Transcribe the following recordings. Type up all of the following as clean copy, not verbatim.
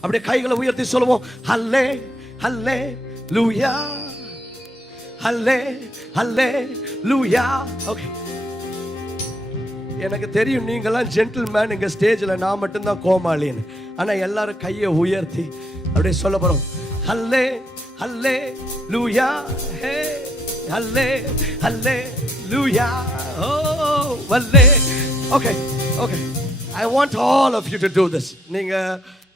அப்படியே கைகளை உயர்த்தி சொல்லுவோம். ஹல்லே ஹல்லே லூயா, ஹல்லே ஹல்லே லூயா. ஓகே, எனக்கு தெரியும் நீங்களாம் ஜென்டில்மேன் இங்க ஸ்டேஜில், நான் மட்டும்தான் கோமாளின்னு. ஆனால் எல்லாரும் கையை உயர்த்தி அப்படியே சொல்ல போறோம். ஹல்லே ஹல்லே லூயா, ஹே ஹல்லே ஹல்லே லூயா, ஓ வல்லே. Okay okay, I want all of you to do this. நீங்க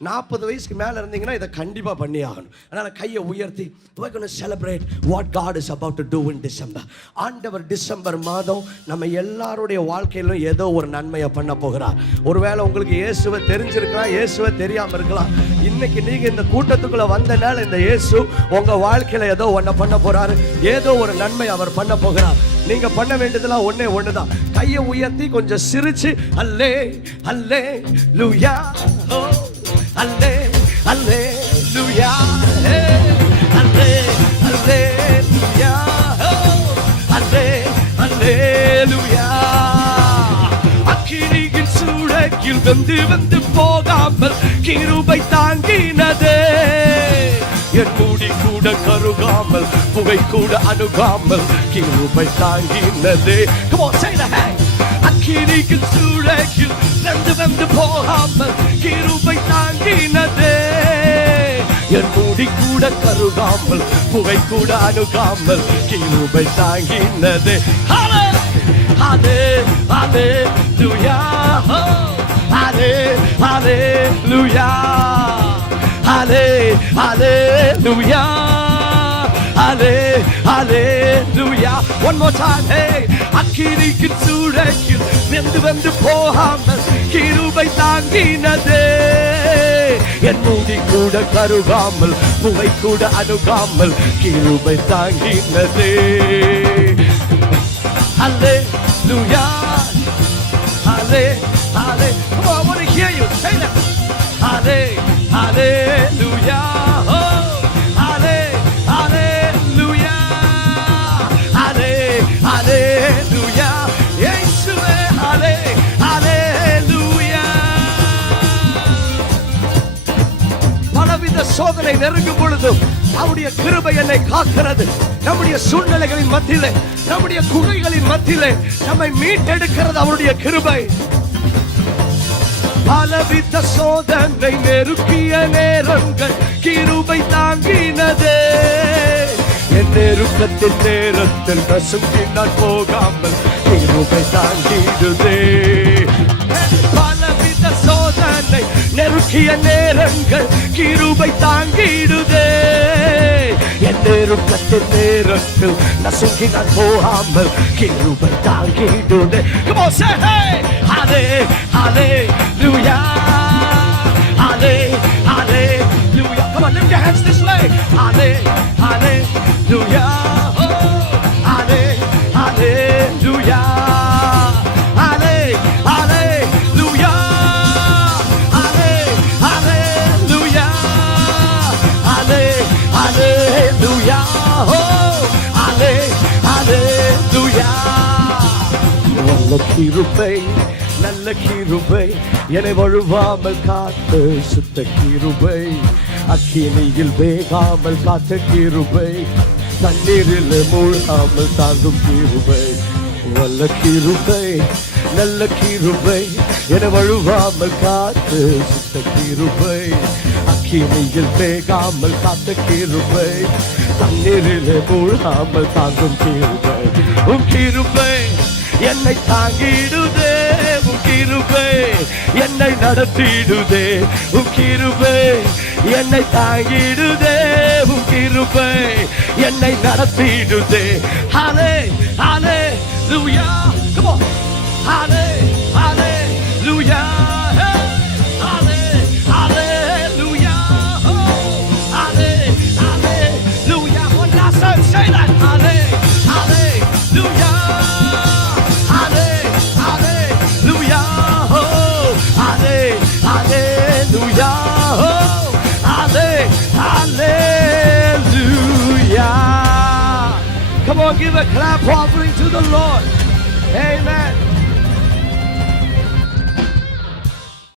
40 வயசுக்கு மேல இருந்தீங்கன்னா இதை கண்டிப்பா பண்ணி ஆகணும். அதனால கையை உயர்த்தி we're going to celebrate what God is about to do in December. ஆண்டவர் டிசம்பர் மாதம் நம்ம எல்லாருடைய வாழ்க்கையிலும் ஏதோ ஒரு நன்மையை பண்ண போகிறார். ஒருவேளை உங்களுக்கு இயேசுவை தெரிஞ்சிருக்கலாம், இயேசுவை தெரியாம இருக்கலாம். இன்னைக்கு நீங்க இந்த கூட்டத்துக்குள்ள வந்தனால இந்த இயேசு உங்க வாழ்க்கையில ஏதோ ஒன்ன பண்ண போறாரு, ஏதோ ஒரு நன்மை அவர் பண்ண போகிறார். நீங்க பண்ண வேண்டியதெல்லாம் ஒண்ணே தான், கையை உயர்த்தி கொஞ்சம் சிரிச்சு அல்லே அல்லே லூயா, ஓ அல்லே அல்லே லூயா, அல்லே அல்லே லூயா, அல்லே அல்லே லூயா. அக்கினியின் சூளையில் வந்து போகாமல் கிருபை தாங்கினதே, என் மூடி கூட கருகாமல் புகை கூட அணுகாமல் கிருபை தாங்கினதே. Come on, say that. அக்கினியின் சூளையில் வந்து போகாமல் கிருபை தாங்கினதே, என் மூடி கூட கருகாமல் புகை கூட அணுகாமல் கிருபை தாங்கினதே. ஹலே ஹலே ஹல்லேலூயா, ஹலே ஹல்லேலூயா, ஹலே ஹல்லேலூயா, ஹலே ஹல்லேலூயா. One more time, hey. அக்கினியின் சூளையில் வந்து போகாமல் கிருபை தாங்கினதே, என் மூடி கூட கருகாமல் புகை கூட அணுகாமல் கிருபை தாங்கினதே. ஹல்லேலூயா, ஹலே ஹலே. Come on, I want to hear you say that. ஹலே ஹல்லேலூயா, oh ஹலே ஹல்லேலூயா, ஹலே ஹல்லேலூயா. இயேசுவே ஹலே ஹல்லேலூயா. பலவித சோதனை நெருங்கும் பொழுதும் அவருடைய கிருபை என்னை காக்கிறது. நம்முடைய சூழ்நிலைகளின் மத்தியிலே, நம்முடைய குகைகளின் மத்தியிலே நம்மை மீட்டெடுக்கிறது அவருடைய கிருபை. பலவித சோதனை நெருக்கிய நேரங்கள் கிருபை தாங்கினதே, என் நெருக்கத்தின் நேரத்தில் நசுங்கி நான் போகாமல் கிருபை தாங்கிடுதே. பலவித சோதனை நெருக்கிய நேரங்கள் கிருபை தாங்கிடுதே, என் நெருக்கத்தின் நேரத்தில் நசுங்கி நான் போகாமல் கிருபை தாங்கிடுதே. Come on, say hey, ஹலே ஹல்லேலூயா, ஹலே ஹல்லேலூயா. Come on, lift your hands this way. ஹலே ஹல்லேலூயா, oh ஹலே ஹல்லேலூயா, ஹலே ஹல்லேலூயா, ஹலே ஹல்லேலூயா, ஹலே ஹல்லேலூயா, oh ஹலே ஹல்லேலூயா. நல்ல கிருபை நல்ல கிருபை என்னை வழுவாமல் காத்து சுத்த கிருபை, அக்கினியில் வேகாமல் காத்த கிருபை, தண்ணீரில் மூழ்காமல் தாங்கும் கிருபை. நல்ல கிருபை நல்ல கிருபை என்னை வழுவாமல் காத்து சுத்த கிருபை, அக்கினியில் வேகாமல் காத்த கிருபை, தண்ணீரில் மூழ்காமல் தாங்கும் கிருபை. உன் கிருபை என்னை தாங்கிடுதே, உன் கிருபை என்னை நடத்திடுதே, உன் கிருபை என்னை தாங்கிடுதே, உன் கிருபை என்னை நடத்திடுதே. ஹலே ஹல்லேலூயா. Come on. ஹலே ஹல்லேலூயா, ஹலே ஹல்லேலூயா, ஹலே ஹல்லேலூயா. One last time, say that. ஹலே ஹல்லேலூயா, hallelujah. Come on, give a clap offering to the Lord. Amen.